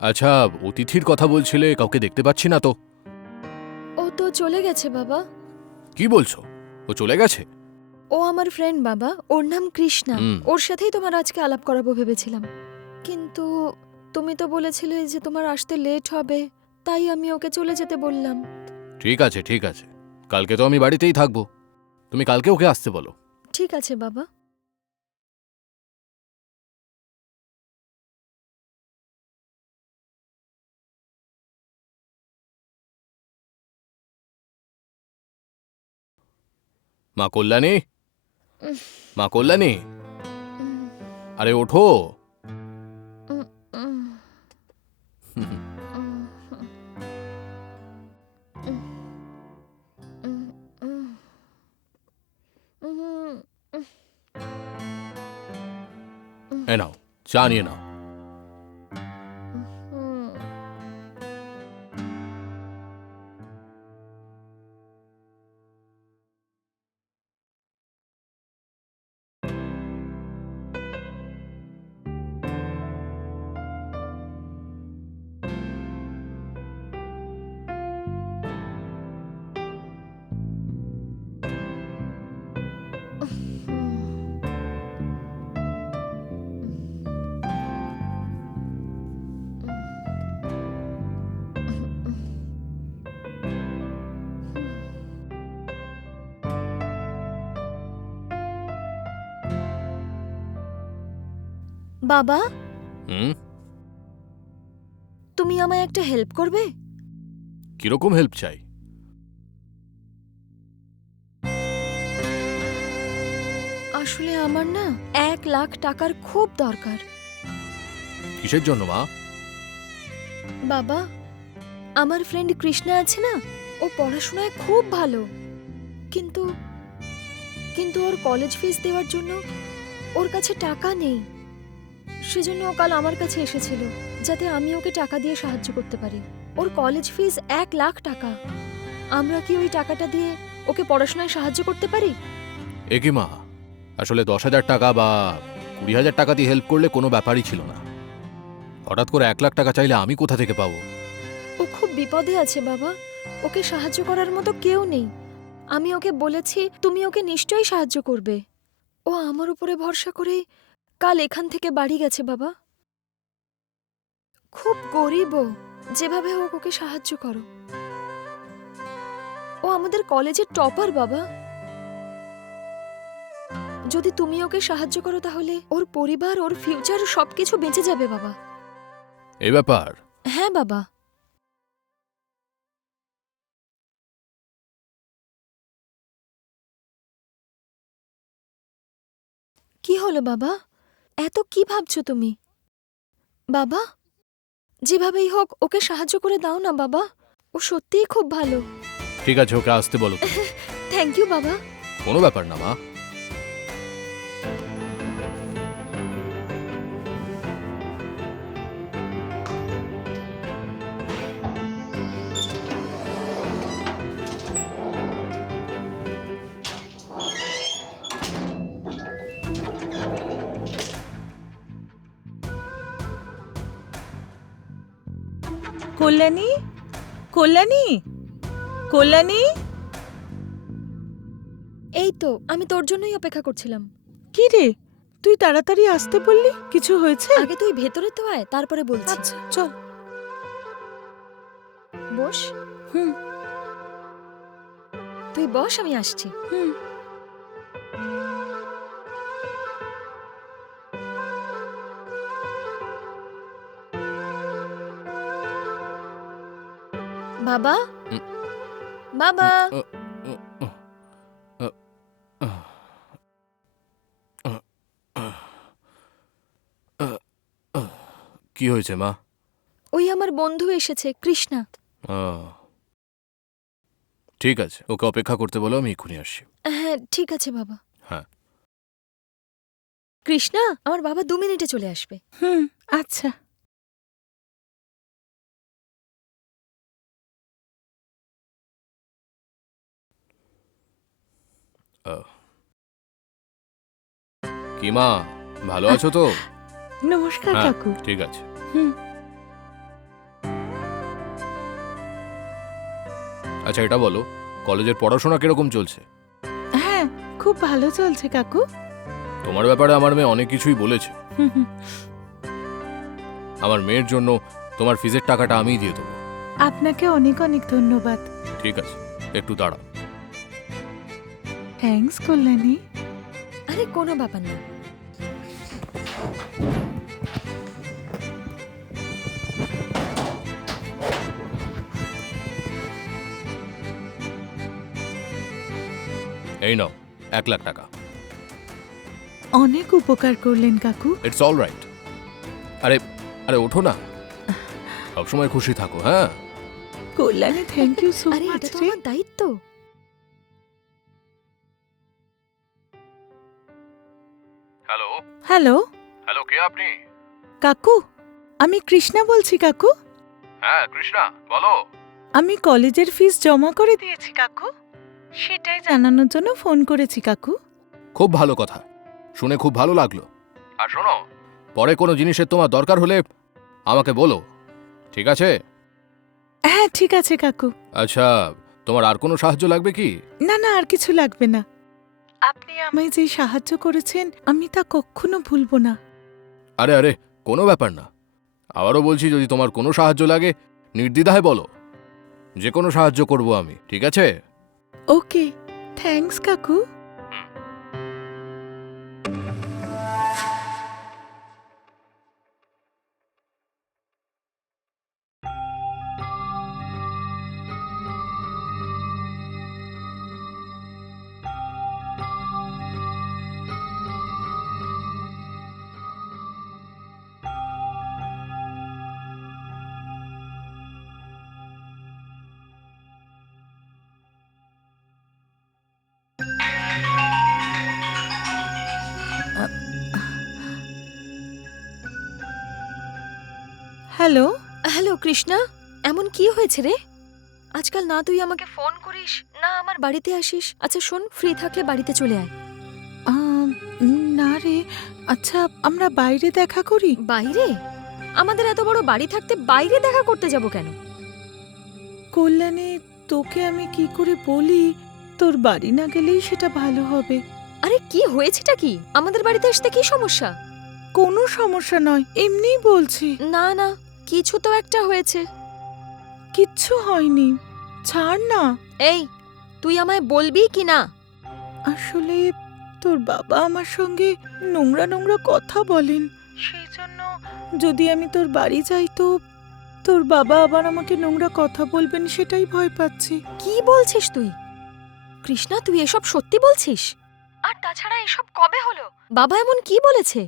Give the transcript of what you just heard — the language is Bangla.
আচ্ছা, অতিথির কথা বলছিলে, কাউকে দেখতে পাচ্ছি না তো। ও তো চলে গেছে বাবা। কি বলছো? ও চলে গেছে? ও আমার ফ্রেন্ড বাবা, ওর নাম কৃষ্ণা। হুম। ওর সাথেই তোমার আজকে আলাপ করাবো ভেবেছিলাম, কিন্তু তুমি তো বলেছিলে যে তোমার আসতে লেট হবে, তাই আমি ওকে চলে যেতে বললাম। ঠিক আছে, ঠিক আছে। কালকে তো আমি বাড়িতেই থাকবো। তুমি কালকে ওকে আসতে বলো। ঠিক আছে বাবা। মা কল্যাণী, উম, মা কল্যাণী, উম, আরে ওঠো। উম, উম, উম, উম, উম, উম, উম, এ নাও, চা নিয়ে নাও। উম। বাবা, হুম? তুমি আমায় একটা হেল্প করবে? কিরকম হেল্প চাই? আসলে আমার না 1,00,000 টাকার খুব দরকার। কিসের জন্য মা? বাবা, আমার ফ্রেন্ড কৃষ্ণা আছে না, ও পড়াশোনায় খুব ভালো, কিন্তু কিন্তু ওর কলেজ ফিস দেওয়ার জন্য ওর কাছে টাকা নেই। সেজন্য ও কাল আমার কাছে এসেছিল, যাতে আমি ওকে টাকা দিয়ে সাহায্য করতে পারি। ওর কলেজ ফিস 1,00,000 টাকা। আমরা কি ওই টাকাটা দিয়ে ওকে পড়াশোনায় সাহায্য করতে পারি? এ কি মা, আসলে 10,000 টাকা বা 20,000 টাকা দিয়ে হেল্প করলে কোনো ব্যাপারই ছিল না। হঠাৎ করে 1,00,000 টাকা চাইলে আমি কোথা থেকে পাবো? ও খুব বিপদে আছে বাবা, ওকে সাহায্য করার মতো কেউ নেই। আমি ওকে বলেছি তুমি ওকে নিশ্চয়ই সাহায্য করবে। ও আমার উপরে ভরসা করেই কাল এখান থেকে বাড়ি গেছে বাবা। খুব গরিব ও, যেভাবে হোক ওকে সাহায্য করো। ও আমাদের কলেজের টপার বাবা। যদি তুমি ওকে সাহায্য করো তাহলে ওর পরিবার, ওর ফিউচার সবকিছু বেঁচে যাবে বাবা। এই ব্যাপার? হ্যাঁ বাবা। কি হলো বাবা, এত কি ভাবছো তুমি? বাবা, যেভাবেই হোক ওকে সাহায্য করে দাও না বাবা। ও সত্যিই খুব ভালো। ঠিক আছে, ওকে আসতে বলো তুমি। থ্যাংক ইউ বাবা। কোনো ব্যাপার না মা। কল্যাণী, কল্যাণী, কল্যাণী। এই তো আমি তোর জন্যই অপেক্ষা করছিলাম। কি রে, তুই তাড়াতাড়ি আসতে বললি, কিছু হয়েছে? আগে তুই ভেতরে তো আয়, তারপরে বলছি। আচ্ছা চল। বস। হুম তুই বস, আমি আসছি। হুম। বাবা, উম, বাবা। উম, উম, উম, উম, উম, উম, উম, উম। কি হয়েছে মা? ওই আমার বন্ধু এসেছে, কৃষ্ণা। আহ, ঠিক আছে, ওকে অপেক্ষা করতে বলো, আমি এক্ষুনি আসছি। হ্যাঁ ঠিক আছে বাবা। হ্যাঁ। কৃষ্ণা, আমার বাবা 2 মিনিটে চলে আসবে। হুম। আচ্ছা। আহ, কি মা, ভালো আছো তো? নমস্কার হ্যাঁ, কাকু। ঠিক আছে। হুম। আচ্ছা এটা বলো, কলেজের পড়াশোনা কিরকম চলছে? হ্যাঁ, খুব ভালো চলছে কাকু। তোমার ব্যাপারে আমার মেয়ে অনেক কিছুই বলেছে। হুম হুম। আমার মেয়ের জন্য তোমার ফিজের টাকাটা আমিই দিয়ে দেবো। আপনাকে অনেক অনেক ধন্যবাদ। ঠিক আছে, একটু দাঁড়াও। থ্যাঙ্কস কল্যাণী। আরে কোনো ব্যাপার না। এই নাও 1,00,000 টাকা। অনেক উপকার করলেন কাকু। It's all right. আরে আরে ওঠো না, সবসময় খুশি থাকো। হ্যাঁ, কল্যাণী, থ্যাংক ইউ সো আরে মাচ এটা তো রে। আমার দায়িত্ব। হ্যালো হ্যালো হ্যালো, কে আপনি? কাকু, আমি কৃষ্ণা বলছি কাকু। হ্যাঁ কৃষ্ণা, বলো। আমি কলেজের ফিস জমা করে দিয়েছি কাকু, সেটাই জানানোর জন্য ফোন করেছি কাকু। খুব ভালো কথা, শুনে খুব ভালো লাগলো। আর শোনো, পরে কোনো জিনিসের তোমার দরকার হলে আমাকে বলো, ঠিক আছে? হ্যাঁ ঠিক আছে কাকু। আচ্ছা, তোমার আর কোনো সাহায্য লাগবে কি? না না, আর কিছু লাগবে না। আপনি আমায় যে সাহায্য করেছেন আমি তা কখনো ভুলবো না। আরে আরে, কোনো ব্যাপার না। আবারও বলছি, যদি তোমার কোনো সাহায্য লাগে নির্দ্বিধায় বলো, যে কোনো সাহায্য করব আমি, ঠিক আছে? ওকে, থ্যাঙ্কস কাকু। হ্যালো। হ্যালো কৃষ্ণা, এমন কি হয়েছে রে? আজকাল না তুই আমাকে ফোন করিস, না আমার বাড়িতে আসিস। আচ্ছা শোন, ফ্রি থাকলে বাড়িতে চলে আয়। না রে, আচ্ছা আমরা বাইরে দেখা করি। বাইরে? আমাদের এত বড় বাড়ি থাকতে বাইরে দেখা করতে যাব কেন? কল্যাণী, তোকে আমি কি করে বলি, তোর বাড়ি না গেলেই সেটা ভালো হবে। আরে কি হয়েছেটা কি? আমাদের বাড়িতে আসতে কি সমস্যা? কোনো সমস্যা নয়, এমনিই বলছি। না না, কিছু তো একটা হয়েছে। কিচ্ছু হয়নি, ছাড় না। এই, তুই আমায় বলবি কি না? আসলে তোর বাবা আমার সঙ্গে নোংরা নোংরা কথা বলেন, সেই জন্য যদি আমি তোর বাড়ি যাই তো তোর বাবা আবার আমাকে নোংরা কথা বলবেন, সেটাই ভয় পাচ্ছি। কি বলছিস তুই? কৃষ্ণা, তুই এসব সত্যি বলছিস? আর তাছাড়া এসব কবে হলো? বাবা এমন কি বলেছে?